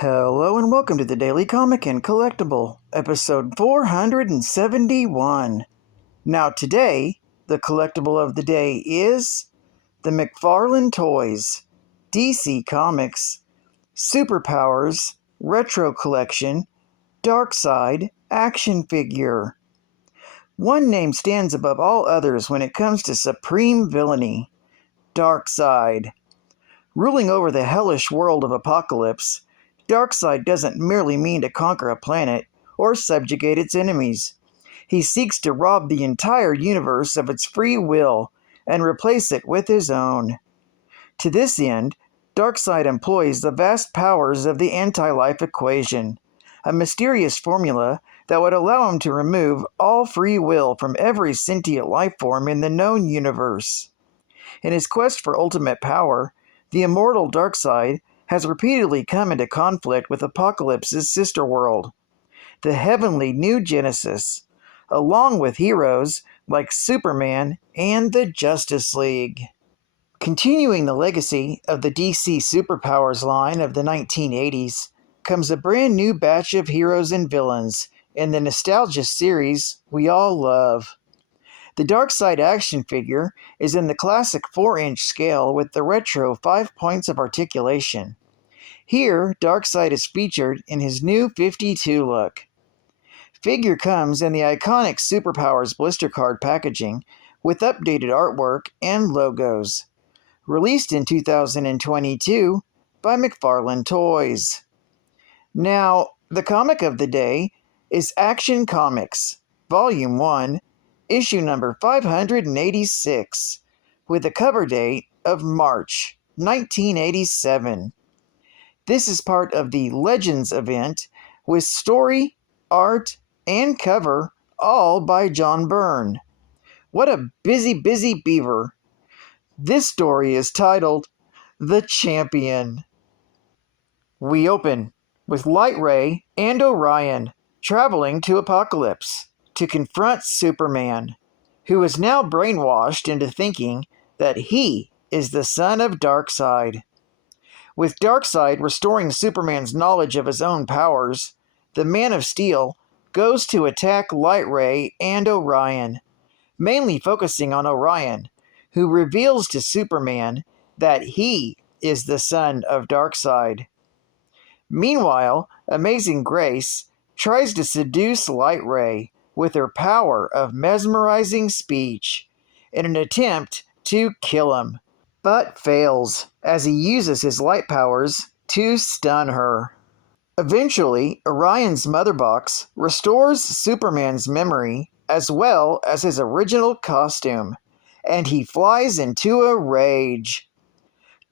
Hello and welcome to the Daily Comic and Collectible, episode 471. Now today, the collectible of the day is the McFarlane Toys, DC Comics, Superpowers, Retro Collection, Darkseid action figure. One name stands above all others when it comes to supreme villainy: Darkseid. Ruling over the hellish world of Apocalypse, Darkseid doesn't merely mean to conquer a planet or subjugate its enemies. He seeks to rob the entire universe of its free will and replace it with his own. To this end, Darkseid employs the vast powers of the anti-life equation, a mysterious formula that would allow him to remove all free will from every sentient life form in the known universe. In his quest for ultimate power, the immortal Darkseid has repeatedly come into conflict with Apocalypse's sister world, the heavenly New Genesis, along with heroes like Superman and the Justice League. Continuing the legacy of the DC Superpowers line of the 1980s comes a brand new batch of heroes and villains in the nostalgia series we all love. The Darkseid action figure is in the classic 4-inch scale with the retro 5 points of articulation. Here, Darkseid is featured in his new 52 look. Figure comes in the iconic Superpowers blister card packaging with updated artwork and logos. Released in 2022 by McFarlane Toys. Now, the comic of the day is Action Comics, Volume 1, Issue number 586, with a cover date of March 1987. This is part of the Legends event with story, art, and cover all by John Byrne. What a busy beaver. This story is titled The Champion. We open with Light Ray and Orion traveling to Apocalypse to confront Superman, who is now brainwashed into thinking that he is the son of Darkseid. With Darkseid restoring Superman's knowledge of his own powers, the Man of Steel goes to attack Light Ray and Orion, mainly focusing on Orion, who reveals to Superman that he is the son of Darkseid. Meanwhile, Amazing Grace tries to seduce Light Ray with her power of mesmerizing speech in an attempt to kill him, but fails as he uses his light powers to stun her. Eventually, Orion's mother box restores Superman's memory as well as his original costume, and he flies into a rage.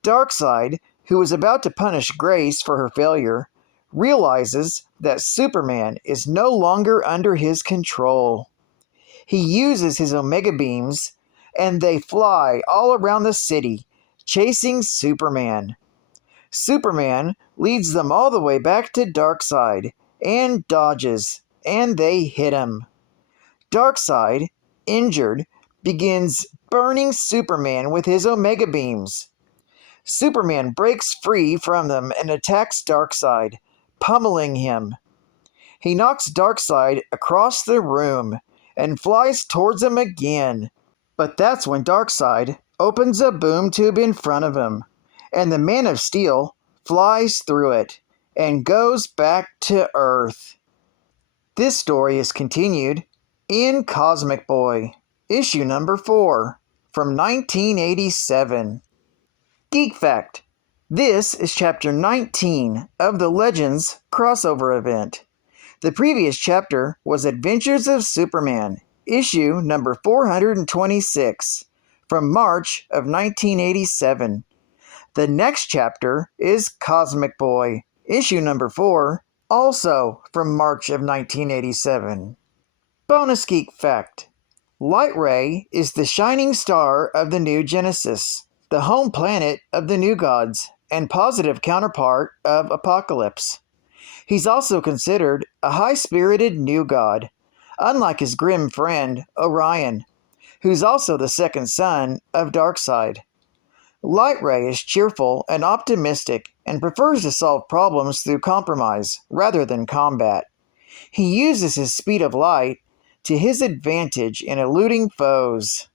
Darkseid, who is about to punish Grace for her failure, realizes that Superman is no longer under his control. He uses his Omega Beams, and they fly all around the city, chasing Superman. Superman leads them all the way back to Darkseid, and dodges, and they hit him. Darkseid, injured, begins burning Superman with his Omega Beams. Superman breaks free from them and attacks Darkseid, pummeling him. He knocks Darkseid across the room and flies towards him again. But that's when Darkseid opens a boom tube in front of him, and the Man of Steel flies through it and goes back to Earth. This story is continued in Cosmic Boy, issue number 4, from 1987. Geek Fact: this is chapter 19 of the Legends crossover event. The previous chapter was Adventures of Superman, issue number 426, from March of 1987. The next chapter is Cosmic Boy, issue number 4, also from March of 1987. Bonus Geek Fact: Light Ray is the shining star of the New Genesis, the home planet of the New Gods, and positive counterpart of Apocalypse. He's also considered a high-spirited new god, unlike his grim friend, Orion, who's also the second son of Darkseid. Lightray is cheerful and optimistic and prefers to solve problems through compromise rather than combat. He uses his speed of light to his advantage in eluding foes.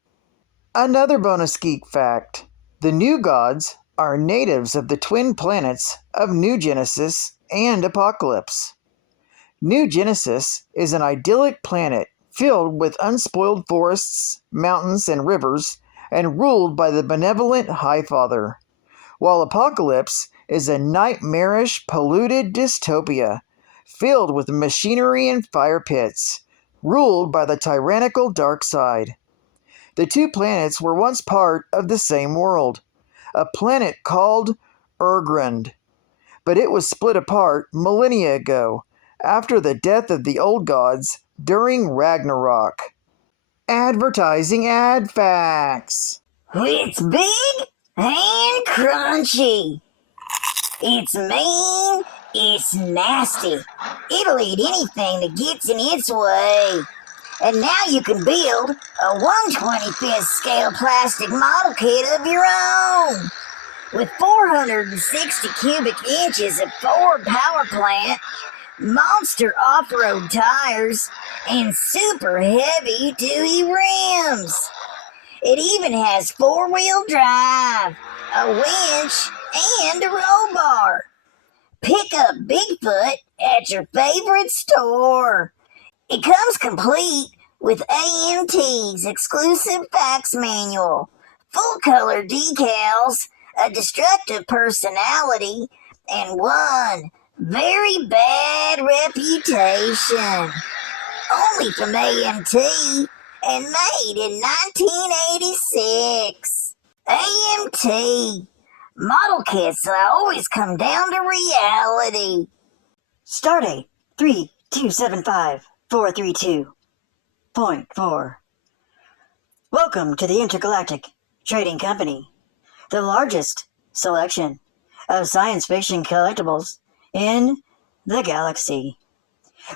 Another bonus geek fact: the new gods are natives of the twin planets of New Genesis and Apocalypse. New Genesis is an idyllic planet filled with unspoiled forests, mountains, and rivers, and ruled by the benevolent Highfather, while Apocalypse is a nightmarish, polluted dystopia filled with machinery and fire pits, ruled by the tyrannical Darkseid. The two planets were once part of the same world, a planet called Urgrund, but it was split apart millennia ago, after the death of the old gods during Ragnarok. Advertising ad facts. It's big and crunchy. It's mean. It's nasty. It'll eat anything that gets in its way. And now you can build a 1/25th scale plastic model kit of your own. With 460 cubic inches of Ford power plant, monster off-road tires, and super heavy-duty rims. It even has 4-wheel drive, a winch, and a roll bar. Pick up Bigfoot at your favorite store. It comes complete with AMT's exclusive fax manual, full-color decals, a destructive personality, and one very bad reputation. Only from AMT and made in 1986. AMT. Model kits that always come down to reality. Stardate 3275432.4. Welcome to the Intergalactic Trading Company, the largest selection of science fiction collectibles in the galaxy.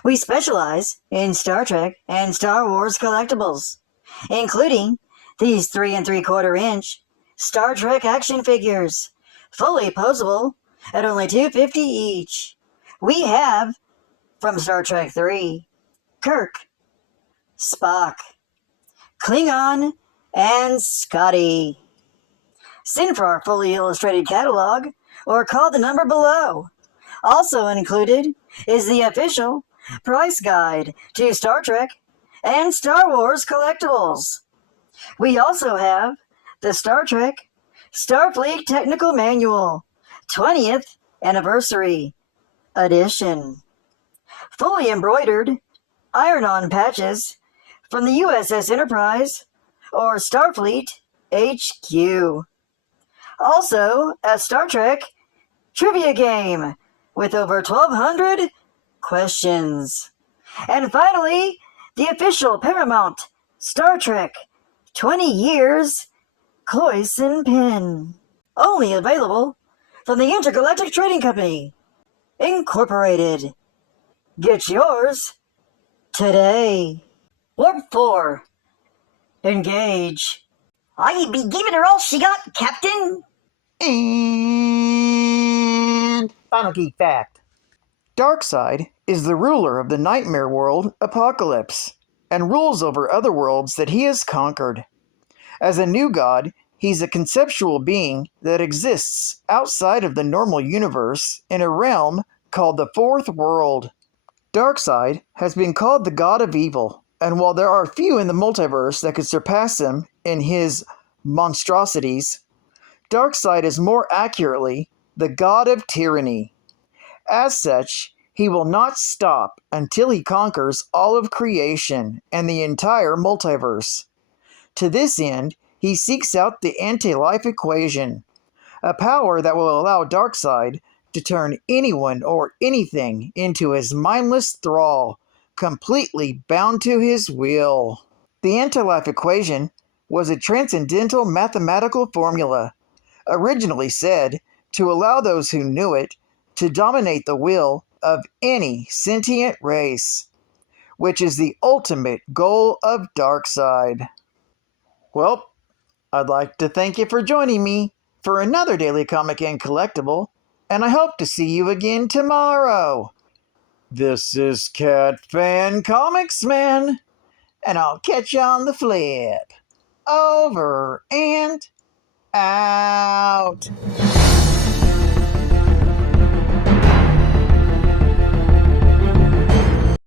We specialize in Star Trek and Star Wars collectibles, including these 3 3/4-inch Star Trek action figures, fully posable at only $250 each. We have, from Star Trek 3, Kirk, Spock, Klingon, and Scotty. Send for our fully illustrated catalog or call the number below. Also included is the official price guide to Star Trek and Star Wars collectibles. We also have the Star Trek Starfleet Technical Manual 20th Anniversary Edition. Fully embroidered iron-on patches from the USS Enterprise or Starfleet HQ. Also, a Star Trek trivia game with over 1,200 questions. And finally, the official Paramount Star Trek 20 Years Cloyson Pin. Only available from the Intergalactic Trading Company, Incorporated. Get yours today. Warp 4. Engage. I be giving her all she got, Captain. And final geek fact. Darkseid is the ruler of the nightmare world Apocalypse, and rules over other worlds that he has conquered. As a new god, he's a conceptual being that exists outside of the normal universe in a realm called the Fourth World. Darkseid has been called the god of evil, and while there are few in the multiverse that could surpass him in his monstrosities, Darkseid is more accurately the god of tyranny. As such, he will not stop until he conquers all of creation and the entire multiverse. To this end, he seeks out the anti-life equation, a power that will allow Darkseid to turn anyone or anything into his mindless thrall, completely bound to his will. The anti-life equation was a transcendental mathematical formula, originally said to allow those who knew it to dominate the will of any sentient race, which is the ultimate goal of Darkseid. Well, I'd like to thank you for joining me for another daily comic and collectible, and I hope to see you again tomorrow. This is Cat Fan Comics Man, and I'll catch you on the flip. Over and out.